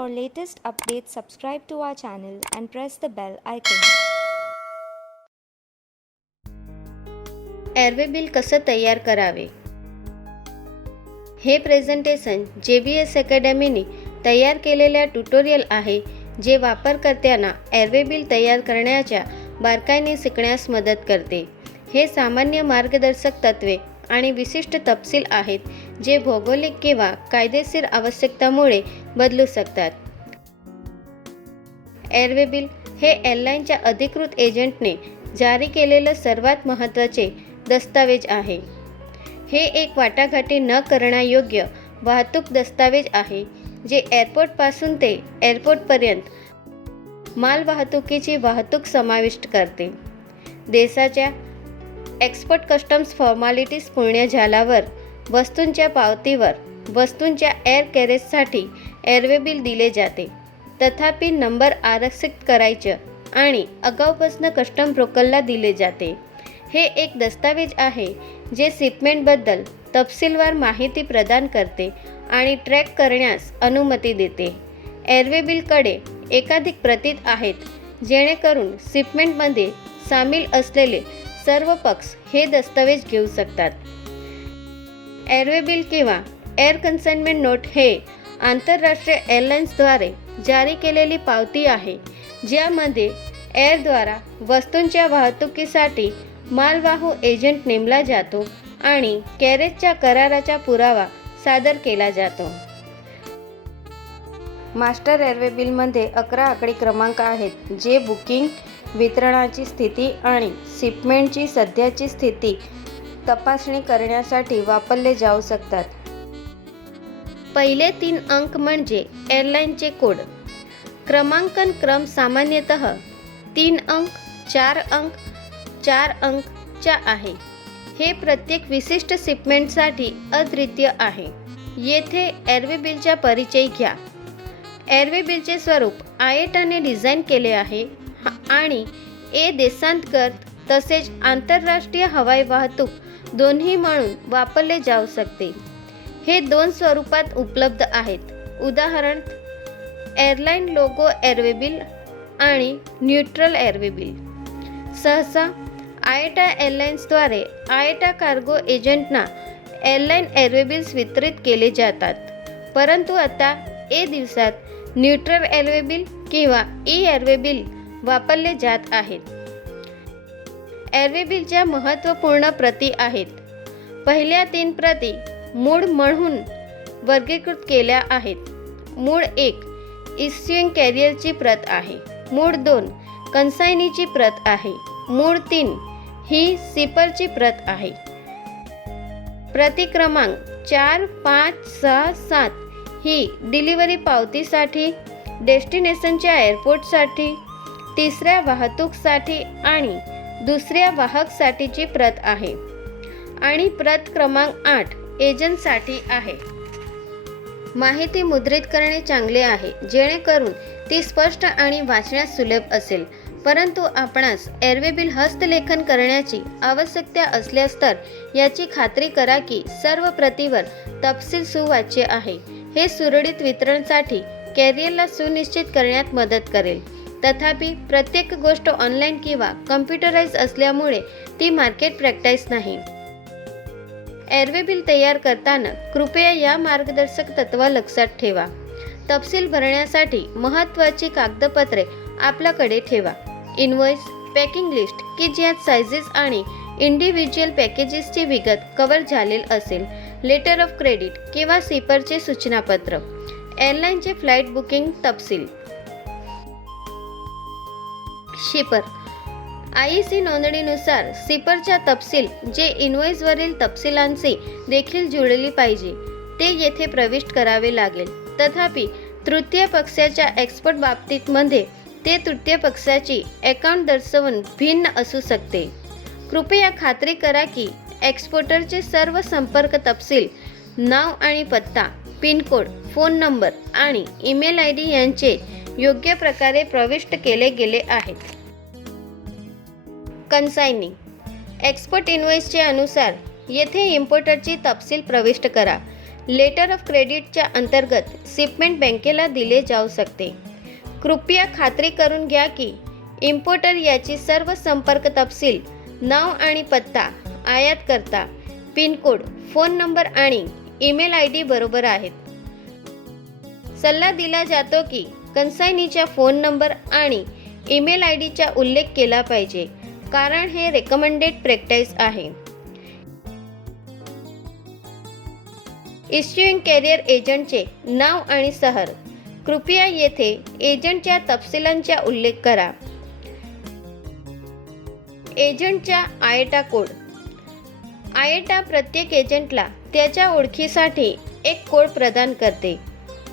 For latest updates, subscribe to our channel and press the bell icon. Airway bill कसं तयार करावे हे presentation JBS अकॅडमीने तयार केलेल्या ट्युटोरियल आहे, जे वापरकर्त्यांना एअरवे बिल तयार करण्याच्या बारकाईने शिकण्यास मदत करते. हे सामान्य मार्गदर्शक तत्त्वे आणि विशिष्ट तपशील आहेत, जे भौगोलिक किंवा कायदेशीर आवश्यकतामुळे बदलू शकतात. एअरवे बिल हे एअरलाईनच्या अधिकृत एजंटने जारी केलेलं सर्वात महत्त्वाचे दस्तावेज आहे. हे एक वाटाघाटी न करण्यायोग्य वाहतूक दस्तावेज आहे, जे एअरपोर्टपासून ते एअरपोर्टपर्यंत मालवाहतुकीची वाहतूक समाविष्ट करते. देशाच्या एक्सपोर्ट कस्टम्स फॉर्मॅलिटीज पूर्ण झाल्यावर वस्तूंच्या पावतीवर वस्तूंच्या एअर कॅरेजसाठी एअरवे बिल दिले जाते. तथापि नंबर आरक्षित करायचं आणि आगाऊपासून कस्टम ब्रोकरला दिले जाते. हे एक दस्तावेज आहे जे शिपमेंटबद्दल तपशीलवार माहिती प्रदान करते आणि ट्रॅक करण्यास अनुमती देते. एअरवे बिलकडे एकाधिक प्रती आहेत, जेणेकरून शिपमेंटमध्ये सामील असलेले सर्व पक्ष हे दस्तावेज घेऊ शकतात. एअरवे बिल किंवा एअर कन्साइनमेंट नोट हे आंतरराष्ट्रीय एअरलाइन्सद्वारे जारी केलेली पावती आहे, ज्यामध्ये एअरद्वारा वस्तूंच्या वाहतुकीसाठी मालवाहू एजंट नेमला जातो आणि कॅरेजच्या कराराचा पुरावा सादर केला जातो. मास्टर एअरवे बिलमध्ये 11 आकडी क्रमांक आहेत, जे बुकिंग, वितरणाची स्थिती आणि शिपमेंटची सध्याची स्थिती तपासणी करण्यासाठी वापरले जाऊ शकतात. पहिले 3 अंक म्हणजे एअरलाईनचे कोड. क्रमांकन क्रम सामान्यतः 3 अंक, 4 अंक, 4 अंकचा आहे. हे प्रत्येक विशिष्ट शिपमेंटसाठी अद्वितीय आहे. येथे एअरवे बिलचा परिचय घ्या. एअरवे बिलचे स्वरूप आयएटाने डिझाईन केले आहे आणि देशांतर्गत तसेच आंतरराष्ट्रीय हवाई वाहतूक दोन्ही म्हणून वापरले जाऊ शकते. हे 2 स्वरूपात उपलब्ध आहेत. उदाहरण, एअरलाईन लोगो एअरवे बिल आणि न्यूट्रल एअरवे बिल. सहसा आयटा एअरलाइन्सद्वारे आयटा कार्गो एजंटना एअरलाईन एअरवे बिल्स वितरित केले जातात, परंतु आता दिवसात न्यूट्रल एअरवे बिल किंवा एअरवे बिल वापरले जात आहेत. एअरवे बिलच्या महत्त्वपूर्ण प्रती आहेत. पहिल्या 3 प्रती मूळ म्हणून वर्गीकृत केल्या आहेत. मूळ 1 इश्युइंग कॅरियरची प्रत आहे. मूळ 2 कन्सायनीची प्रत आहे. मूळ 3 ही शिपरची प्रत आहे. प्रती क्रमांक 4, 5, 6, 7 ही डिलिव्हरी पावतीसाठी, डेस्टिनेशनच्या एअरपोर्टसाठी, तिसऱ्या वाहतूकसाठी आणि दुसऱ्या वाहकसाठीची प्रत आहे आणि प्रत क्रमांक 8 एजंटसाठी आहे. माहिती मुद्रित करणे चांगले आहे, जेणेकरून ती स्पष्ट आणि वाचण्यास सुलभ असेल. परंतु आपणास एअरवे बिल हस्तलेखन करण्याची आवश्यकता असल्यास तर याची खात्री करा की सर्व प्रतीवर तपशील सुवाच्य आहे. हे सुरळीत वितरणासाठी कॅरियरला सुनिश्चित करण्यात मदत करेल. तथापि प्रत्येक गोष्ट ऑनलाईन किंवा कम्प्युटराइज असल्यामुळे ती मार्केट प्रॅक्टिस नाही. एअरवे बिल तयार करताना कृपया या मार्गदर्शक तत्त्व लक्षात ठेवा. तपशील भरण्यासाठी महत्त्वाची कागदपत्रे आपल्याकडे ठेवा. इनव्हॉइस, पॅकिंग लिस्ट की ज्यात सायझेस आणि इंडिव्हिज्युअल पॅकेजेसची विगत कव्हर झालेली असेल. लेटर ऑफ क्रेडिट किंवा शिपरचे सूचनापत्र. एअरलाईनचे फ्लाईट बुकिंग तपशील. शिपर IEC नोंदणीनुसार शिपरचा तपशील, जे इनव्हॉइसवरील तपशीलांशी देखील जुळले पाहिजे, ते येथे प्रविष्ट करावे लागेल. तथापि तृतीय पक्षाच्या एक्सपोर्ट बाबतीमध्ये ते तृतीय पक्षाची अकाउंट दर्शवून भिन्न असू शकते. कृपया खात्री करा की एक्सपोर्टरचे सर्व संपर्क तपशील, नाव आणि पत्ता, पिनकोड, फोन नंबर आणि ईमेल ID यांचे योग्य प्रकारे प्रविष्ट केले गेले आहेत. कन्सायनी. एक्सपोर्ट इनव्हॉइसचे अनुसार येथे इम्पोर्टरची तपशील प्रविष्ट करा. लेटर ऑफ क्रेडिटच्या अंतर्गत शिपमेंट बँकेला दिले जाऊ शकते. कृपया खात्री करून घ्या की इम्पोर्टर याची सर्व संपर्क तपशील, नाव आणि पत्ता, आयातकर्ता, पिनकोड, फोन नंबर आणि ईमेल ID बरोबर आहेत. सल्ला दिला जातो की कन्सायनीच्या फोन नंबर आणि ईमेल IDचा उल्लेख केला पाहिजे, कारण हे रेकमेंडेड प्रॅक्टिस आहे. इश्युइंग कॅरियर एजंटचे नाव आणि शहर. कृपया येथे एजंटच्या तपशिलांचा उल्लेख करा. एजंटचा आयटा कोड. आयटा प्रत्येक एजंटला त्याच्या ओळखीसाठी एक कोड प्रदान करते.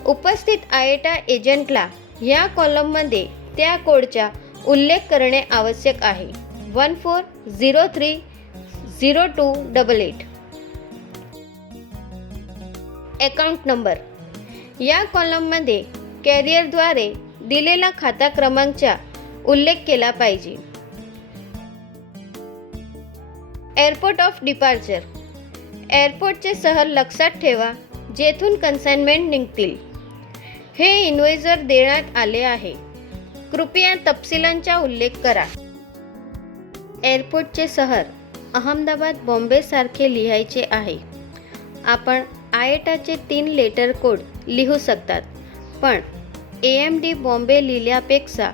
उपस्थित आयटा एजंटला या कॉलममध्ये त्या कोडचा उल्लेख करणे आवश्यक आहे. 14030288. Account number. या कॉलममध्ये कॅरियरद्वारे दिलेला खाता क्रमांकाचा उल्लेख केला पाहिजे. Airport of departure. एअरपोर्टचे शहर लक्षात ठेवा जेथून कन्साइनमेंट निघतील. हे इनवॉइसवर देण्यात आले आहे. कृपया तपशिलांचा उल्लेख करा. एअरपोर्टचे शहर अहमदाबाद, बॉम्बे सारखे लिहायचे आहे. आपण आयटाचे 3 लेटर कोड लिहू शकतात, पण AMD बॉम्बे लिहिल्यापेक्षा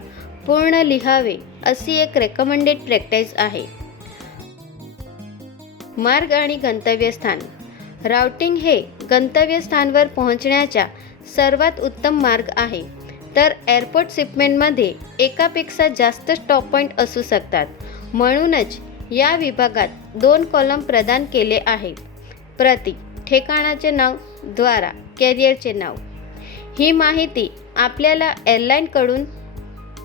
पूर्ण लिहावे अशी एक रेकमेंडेड प्रॅक्टिस आहे. मार्ग आणि गंतव्यस्थान. राउटिंग हे गंतव्यस्थानावर पोहोचण्याचा सर्वात उत्तम मार्ग आहे, तर एअरपोर्ट शिपमेंटमध्ये एकापेक्षा जास्त स्टॉप पॉईंट असू शकतात. म्हणूनच या विभागात 2 कॉलम प्रदान केले आहेत. प्रति ठिकाणाचे नाव द्वारा कॅरियरचे नाव. ही माहिती आपल्याला एअरलाईनकडून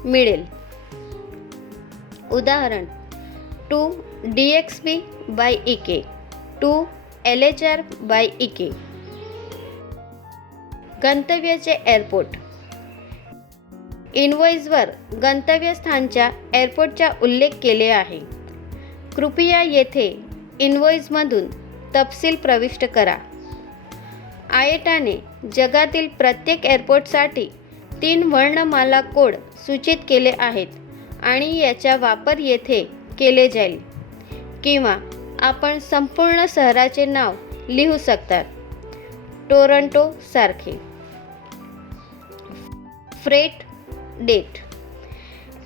मिळेल. उदाहरण: to DXB by EK, to LHR by EK. गंतव्याचे एअरपोर्ट. इनवॉइसवर गंतव्यस्थानच्या एअरपोर्टचा उल्लेख केले आहे. कृपया येथे इनवॉइसमधून तपशील प्रविष्ट करा. आयटाने जगातील प्रत्येक एअरपोर्टसाठी 3 वर्णमाला कोड सूचित केले आहेत आणि याचा वापर येथे केले जाईल, किंवा आपण संपूर्ण शहराचे नाव लिहू शकता, टोरंटो सारखे. Freight date.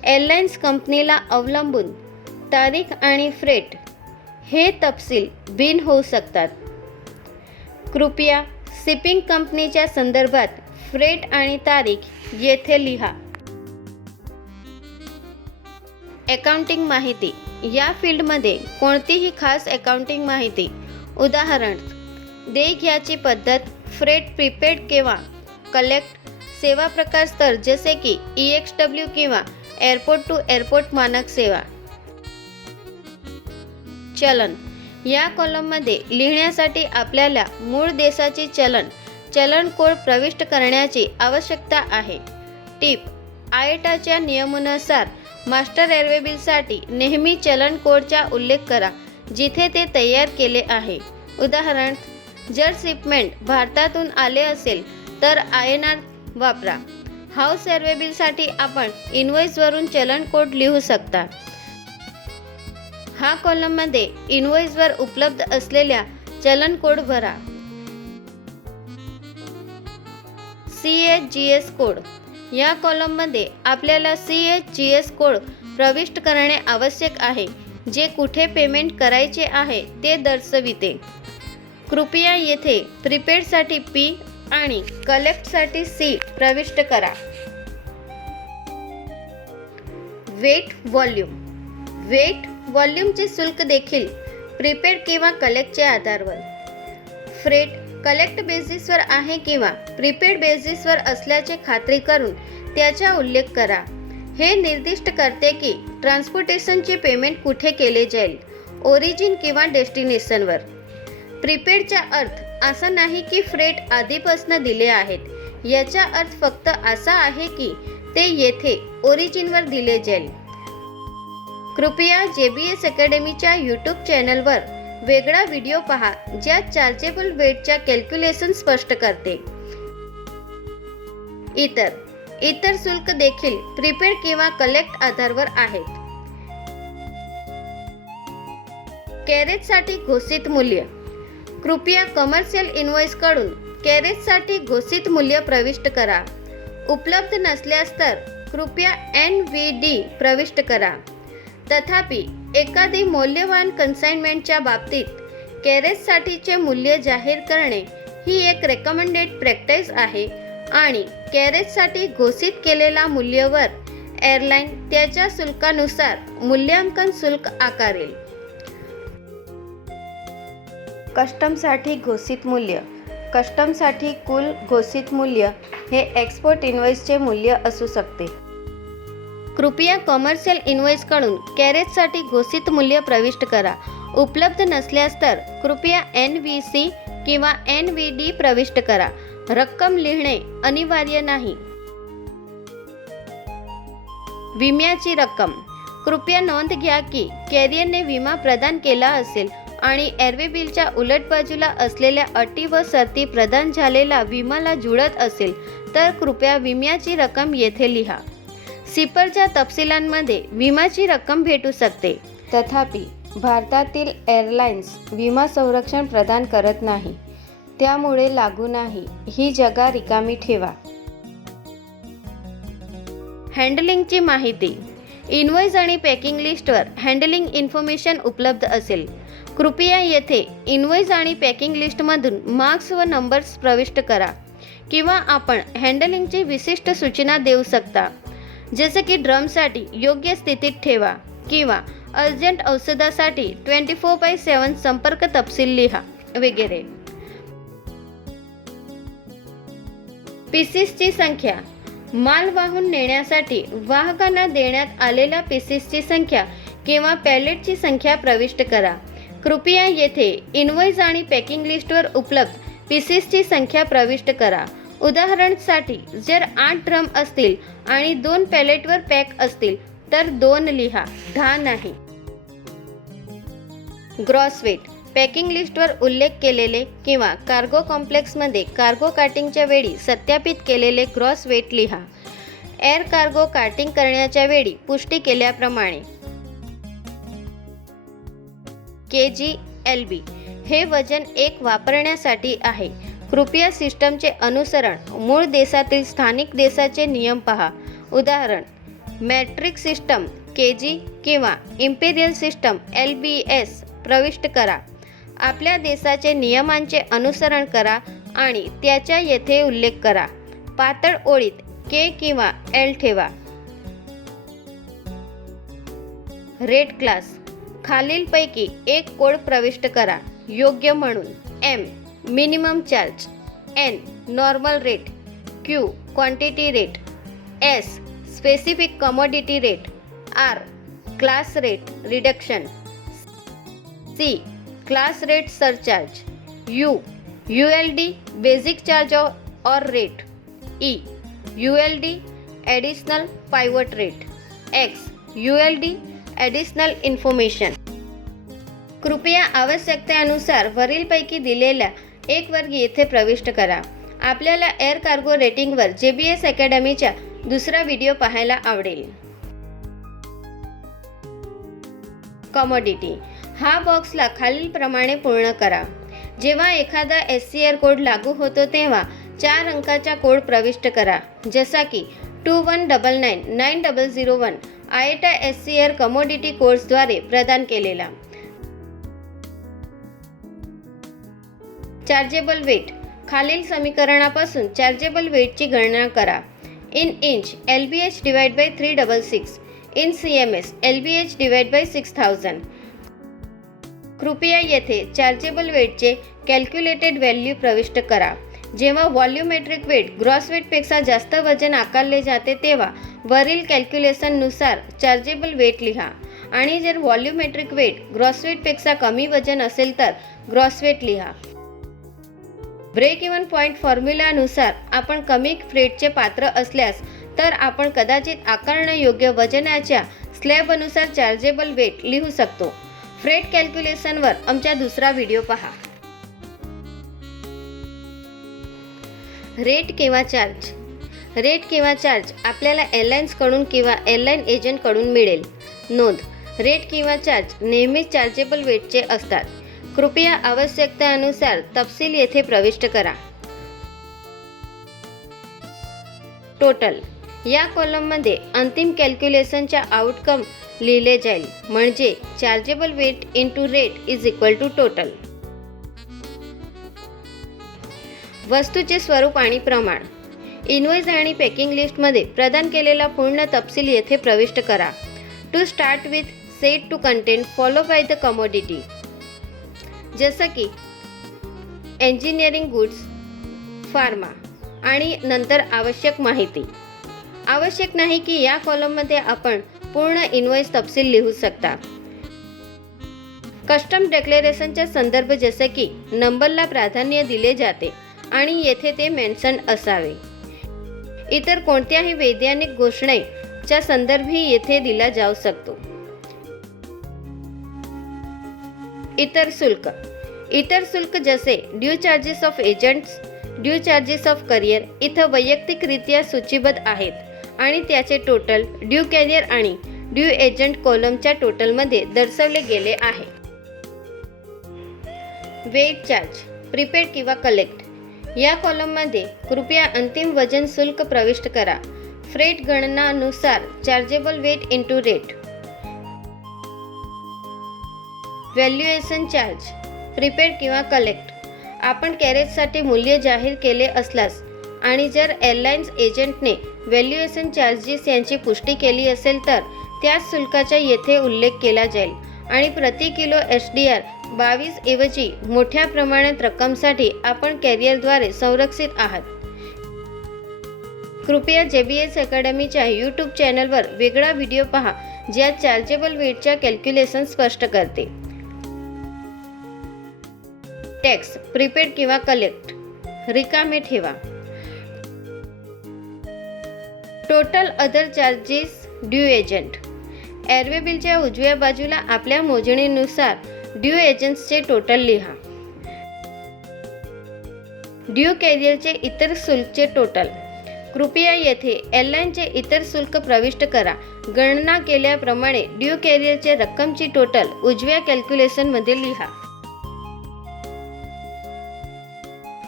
एअरलाइन्स कंपनीला अवलंबून तारीख आणि फ्रेट हे तपशील भिन्न होऊ शकतात. कृपया शिपिंग कंपनीच्या संदर्भात फ्रेट आणि तारीख येथे लिहा. अकाउंटिंग माहिती. या फील्डमध्ये कोणतीही खास अकाउंटिंग माहिती, उदाहरण देयघ्याची पद्धत, फ्रेट प्रीपेड किंवा कलेक्ट, सेवा प्रकार स्तर जसे की EXW किंवा एअरपोर्ट टू एअरपोर्ट मानक सेवा. चलन. या कॉलममध्ये लिहिण्यासाठी आपल्याला मूळ देशाची चलन कोड प्रविष्ट करण्याची आवश्यकता आहे. टिप: आयटाच्या नियमानुसार मास्टर एअरवेबिलसाठी नेहमी चलन कोडचा उल्लेख करा जिथे ते तयार केले आहे. उदाहरण: जर शिपमेंट भारतातून आले असेल तर INR वापरा. हाऊस एअरवेबिलसाठी आपण इनवॉइसवरून चलन कोड लिहू शकता. हा कॉलममध्ये इनवॉइसवर उपलब्ध असलेल्या चलन कोड भरा. CHGS code. या कॉलममध्ये आपल्याला CHGS कोड प्रविष्ट करणे आवश्यक आहे, जे कुठे पेमेंट करायचे आहे ते दर्शविते. कृपया येथे प्रीपेडसाठी P आणि कलेक्टसाठी C प्रविष्ट करा. Weight volume. वेट व्हॉल्यूमचे शुल्क देखील प्रीपेड किंवा कलेक्टच्या आधारावर फ्रेट कलेक्ट बेसिसवर आहे किंवा प्रीपेड बेसिसवर असल्याचे खात्री करून त्याचा उल्लेख करा. हे निर्दिष्ट करते की ट्रान्सपोर्टेशनचे पेमेंट कुठे केले जाईल, ओरिजिन किंवा डेस्टिनेशनवर. प्रीपेडचा अर्थ असा नाही की फ्रेट आधीपासून दिले आहेत. याचा अर्थ फक्त असा आहे की ते येथे ओरिजिनवर दिले जाईल. कृपया JBS अकॅडमीच्या YouTube चॅनलवर वेगळा व्हिडिओ पहा ज्यात चार्जेबल वेटच्या कॅल्क्युलेशन स्पष्ट करते. इतर शुल्क देखील प्रीपेड किंवा कलेक्ट आधारावर आहेत. कॅरेजसाठी घोषित मूल्य. कृपया कमर्शियल इनव्हॉइस कडून कॅरेजसाठी घोषित मूल्य प्रविष्ट करा. उपलब्ध नसल्यास तर कृपया NVD प्रविष्ट करा. तथापि एखादी मौल्यवान कन्साइनमेंटच्या बाबतीत कॅरेजसाठीचे मूल्य जाहीर करणे ही एक रेकमेंडेड प्रॅक्टिस आहे आणि कॅरेजसाठी घोषित केलेल्या मूल्यावर एअरलाइन त्याच्या शुल्कानुसार मूल्यांकन शुल्क आकारेल. कस्टमसाठी घोषित मूल्य. कस्टमसाठी कुल घोषित मूल्य हे एक्सपोर्ट इनव्हॉइसचे मूल्य असू शकते. कृपया कमर्शियल इनव्हॉइसकडून कॅरेजसाठी घोषित मूल्य प्रविष्ट करा. उपलब्ध नसल्यास तर कृपया NVC किंवा NVD प्रविष्ट करा. रक्कम लिहिणे अनिवार्य नाही. विम्याची रक्कम. कृपया नोंद घ्या की कॅरियरने विमा प्रदान केला असेल आणि एअरवे बिलच्या उलट बाजूला असलेल्या अटी व शर्ती प्रदान झालेला विमाला जुळत असेल तर कृपया विम्याची रक्कम येथे लिहा. सिपरच्या तपशिलांमध्ये विम्याची रक्कम भेटू शकते. तथापि भारतातील एअरलाइन्स विमा संरक्षण प्रदान करत नाही, त्यामुळे लागू नाही. ही जागा रिकामी ठेवा. हँडलिंगची माहिती. इनव्हॉइस आणि पॅकिंग लिस्टवर हँडलिंग इन्फॉर्मेशन उपलब्ध असेल. कृपया येथे इनव्हॉइस आणि पॅकिंग लिस्टमधून मार्क्स व नंबर्स प्रविष्ट करा किंवा आपण हँडलिंगची विशिष्ट सूचना देऊ शकता, जसे की ड्रमसाठी योग्य स्थितीत ठेवा किंवा अर्जंट औषधासाठी 24/7 संपर्क तपशील लिहा वगैरे. पीसेसची संख्या. माल वाहून नेण्यासाठी वाहकांना देण्यात आलेल्या पीसेसची संख्या किंवा पॅलेटची संख्या प्रविष्ट करा. कृपया येथे इनव्हॉइस आणि पॅकिंग लिस्टवर उपलब्ध पीसेसची संख्या प्रविष्ट करा. उदाहरणासाठी जर 8 ड्रम असतील आणि 2 पॅलेटवर पॅक असतील तर 2 लिहा, 10 नाही. Gross weight. पॅकिंग लिस्टवर उल्लेख केलेले किंवा कार्गो कॉम्प्लेक्समध्ये कार्गो कार्टिंगच्या वेळी सत्यापित केलेले ग्रॉस वेट लिहा. एअर कार्गो कार्टिंग करण्याच्या वेळी पुष्टी केल्याप्रमाणे. KGLB हे वजन एक वापरण्यासाठी आहे. कृपया सिस्टमचे अनुसरण मूळ देशातील स्थानिक देशाचे नियम पहा. उदाहरण मॅट्रिक सिस्टम KG किंवा इम्पेरियल सिस्टम LBS प्रविष्ट करा. आपल्या देशाचे नियमांचे अनुसरण करा आणि त्याचा येथे उल्लेख करा. पातळ ओळीत K किंवा L ठेवा. Rate class. खालीलपैकी एक कोड प्रविष्ट करा योग्य म्हणून. M minimum charge, N normal rate, Q quantity rate, S specific commodity rate, R class rate reduction, C class rate surcharge, U ULD basic charge और rate, E ULD additional pivot rate, X ULD additional information. कृपया आवश्यकतेनुसार वरीलपैकी दिलेल्या एक वर्ग येथे प्रविष्ट करा. आपल्याला एअर कार्गो रेटिंगवर JBS अकॅडमीचा दुसरा व्हिडिओ पाहायला आवडेल. कमोडिटी. हा बॉक्सला खालीलप्रमाणे पूर्ण करा. जेव्हा एखादा SCR कोड लागू होतो तेव्हा 4 अंकाचा कोड प्रविष्ट करा, जसा की 21999001 IATA SCR कमोडिटी कोड्सद्वारे प्रदान केलेला. Chargeable weight. खालील समीकरणापासून चार्जेबल वेटची गणना करा. In inch LBH divide by 366, in CMS LBH divide by 6000. कृपया येथे चार्जेबल वेटचे कॅल्क्युलेटेड व्हॅल्यू प्रविष्ट करा. जेव्हा व्हॉल्यूमेट्रिक वेट ग्रॉस वेटपेक्षा जास्त वजन आकारले जाते तेव्हा वरील कॅल्क्युलेशननुसार चार्जेबल वेट लिहा आणि जर व्हॉल्यूमेट्रिक वेट ग्रॉस वेटपेक्षा कमी वजन असेल तर ग्रॉस वेट लिहा. ब्रेक इव्हन पॉईंट फॉर्म्युलानुसार आपण कमी फ्रेटचे पात्र असल्यास तर आपण कदाचित आकारण्यायोग्य वजनाच्या स्लॅबनुसार चार्जेबल वेट लिहू शकतो. फ्रेट कॅल्क्युलेशनवर आमचा दुसरा व्हिडिओ पहा. रेट किंवा चार्ज. रेट किंवा चार्ज आपल्याला एअरलाईन्सकडून किंवा एअरलाईन एजंटकडून मिळेल. नोंद: रेट किंवा चार्ज नेहमीच चार्जेबल वेटचे असतात. कृपया आवश्यकतेनुसार तपशील येथे प्रविष्ट करा. टोटल: या कॉलममध्ये अंतिम कॅल्क्युलेशनचा आउटकम लिहिले जाईल, म्हणजे chargeable weight into rate is equal to total. वस्तूचे स्वरूप आणि प्रमाण. इनवॉइस आणि पॅकिंग लिस्टमध्ये प्रदान केलेला पूर्ण तपशील येथे प्रविष्ट करा. To start with set to content follow by the commodity, जसं की इंजिनिअरिंग गुड्स, फार्मा आणि नंतर आवश्यक माहिती. आवश्यक नाही की या कॉलममध्ये आपण पूर्ण इनवॉइस तपशील लिहू शकता. कस्टम डिक्लेरेशनचा संदर्भ, जसे की नंबरला प्राधान्य दिले जाते आणि येथे ते मेन्शन असावे. इतर कोणत्याही वैधानिक घोषणेचा संदर्भही येथे दिला जाऊ शकतो. इतर शुल्क. इतर शुल्क जसे due charges of agents, due charges of carrier इथं वैयक्तिकरित्या सूचीबद्ध आहेत आणि त्याचे टोटल ड्यू कॅरियर आणि ड्यू एजंट कॉलमच्या टोटलमध्ये दर्शवले गेले आहे. वेट चार्ज, प्रीपेड किंवा कलेक्ट. या कॉलममध्ये कृपया अंतिम वजन शुल्क प्रविष्ट करा. फ्रेट गणनानुसार chargeable weight into rate. Valuation charge, prepaid किंवा कलेक्ट. आपण कॅरेजसाठी मूल्य जाहीर केले असल्यास आणि जर एअरलाइन्स एजंटने व्हॅल्युएशन चार्जेस यांची पुष्टी केली असेल तर त्याच शुल्काचा येथे उल्लेख केला जाईल आणि प्रति किलो SDR 22 ऐवजी मोठ्या प्रमाणात रक्कमसाठी आपण कॅरियरद्वारे संरक्षित आहात. कृपया JBS अकॅडमीच्या यूट्यूब चॅनलवर वेगळा व्हिडिओ पहा ज्यात चार्जेबल वेटच्या कॅल्क्युलेशन स्पष्ट करते. टॅक्स, प्रीपेड किंवा कलेक्ट. रिकामे ठेवा. Total other charges due agent. Airway बिलच्या उजव्या बाजूला आपल्या मोजणीनुसार ड्यू एजंट्सचे टोटल लिहा. ड्यू कॅरियरचे इतर शुल्कचे टोटल. कृपया येथे एअरलाईनचे इतर शुल्क प्रविष्ट करा. गणना केल्याप्रमाणे ड्यू कॅरियरचे रक्कमची टोटल उजव्या कॅल्क्युलेशनमध्ये लिहा.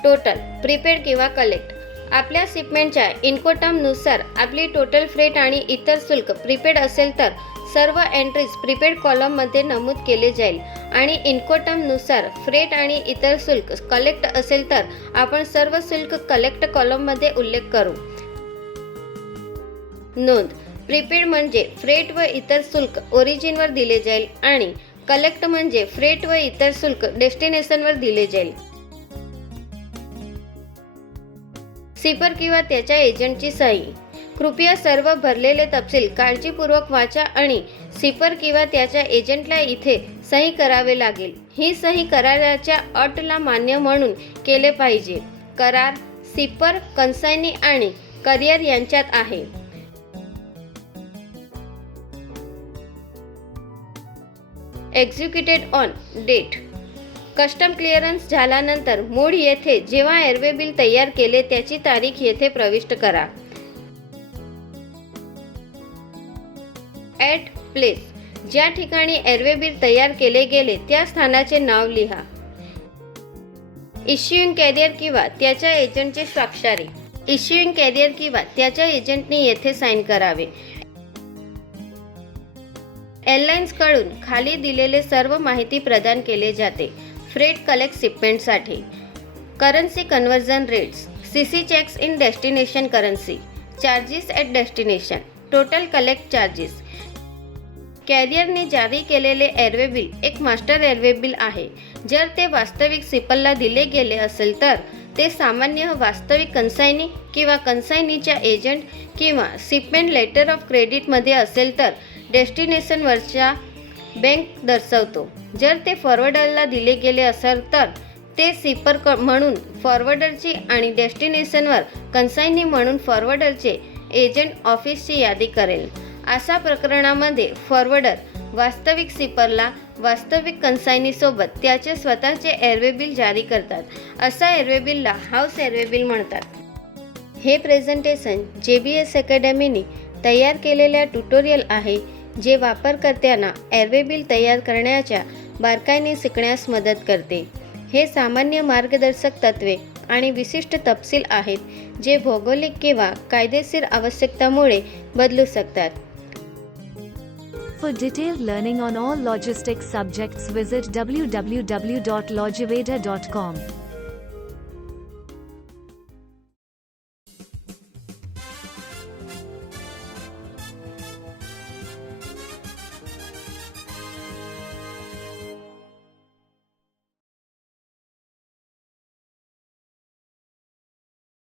टोटल, प्रीपेड किंवा कलेक्ट. आपल्या शिपमेंटच्या इन्कोटर्मनुसार आपली टोटल फ्रेट आणि इतर शुल्क प्रीपेड असेल तर सर्व एंट्रीज प्रीपेड कॉलममध्ये नमूद केले जाईल आणि इन्कोटर्मनुसार फ्रेट आणि इतर शुल्क कलेक्ट असेल तर आपण सर्व शुल्क कलेक्ट कॉलममध्ये उल्लेख करू. नोंद: प्रीपेड म्हणजे फ्रेट व इतर शुल्क ओरिजिनवर दिले जाईल आणि कलेक्ट म्हणजे फ्रेट व इतर शुल्क डेस्टिनेशनवर दिले जाईल. शिपर किंवा त्याच्या एजंटची सही. कृपया सर्व भरलेले तपशील काळजीपूर्वक वाचा आणि शिपर किंवा त्याच्या एजंटला इथे सही करावे लागेल. ही सही कराराच्या अटला मान्य म्हणून केले पाहिजे. करार शिपर, कन्सायनी आणि करिअर यांच्यात आहे. Executed on date. Custom clearance झाल्यानंतर मूळ येथे जेव्हा एअरवे बिल तयार केले त्याची तारीख येथे प्रविष्ट करा. At place. ज्या ठिकाणी एअरवे बिल तयार केले गेले त्या स्थानाचे नाव लिहा. इश्युइंग कॅरियर किंवा त्याच्या एजंटचे स्वाक्षरी. इश्युइंग कॅरियर किंवा त्याच्या एजंटने येथे साईन करावे. एअरलाइन्सकडून खाली दिलेले सर्व माहिती प्रदान केले जाते. फ्रेट कलेक्ट शिपमेंटसाठी. Currency conversion rates. CC checks in destination currency. Charges at destination. Total collect charges. कॅरियरने जारी केलेले एअरवे बिल एक मास्टर एअरवे बिल आहे. जर ते वास्तविक शिपरला दिले गेले असेल तर ते सामान्य वास्तविक कन्सायनी किंवा कन्सायनीच्या एजंट किंवा शिपमेंट लेटर ऑफ क्रेडिटमध्ये असेल तर डेस्टिनेशनवरच्या बँक दर्शवतो. जर ते फॉरवर्डरला दिले गेले असेल तर ते शिपर म्हणून फॉरवर्डरची आणि डेस्टिनेशनवर कन्सायनी म्हणून फॉरवर्डरचे एजंट ऑफिसची यादी करेल. अशा प्रकरणामध्ये फॉरवर्डर वास्तविक शिपरला वास्तविक कन्सायनीसोबत त्याचे स्वतःचे एअरवे बिल जारी करतात. असा एअरवे बिलला हाऊस एअरवे बिल म्हणतात. हे प्रेझेंटेशन JBS अकॅडमीने तयार केलेल्या ट्युटोरियल आहे, जे वापरकर्त्यांना एअरवे बिल तयार करण्याच्या बारकाईने शिकण्यास मदत करते. हे सामान्य मार्गदर्शक तत्त्वे आणि विशिष्ट तपशील आहेत, जे भौगोलिक किंवा कायदेशीर आवश्यकतामुळे बदलू शकतात. For detailed learning on all logistics subjects, visit www.logiveda.com.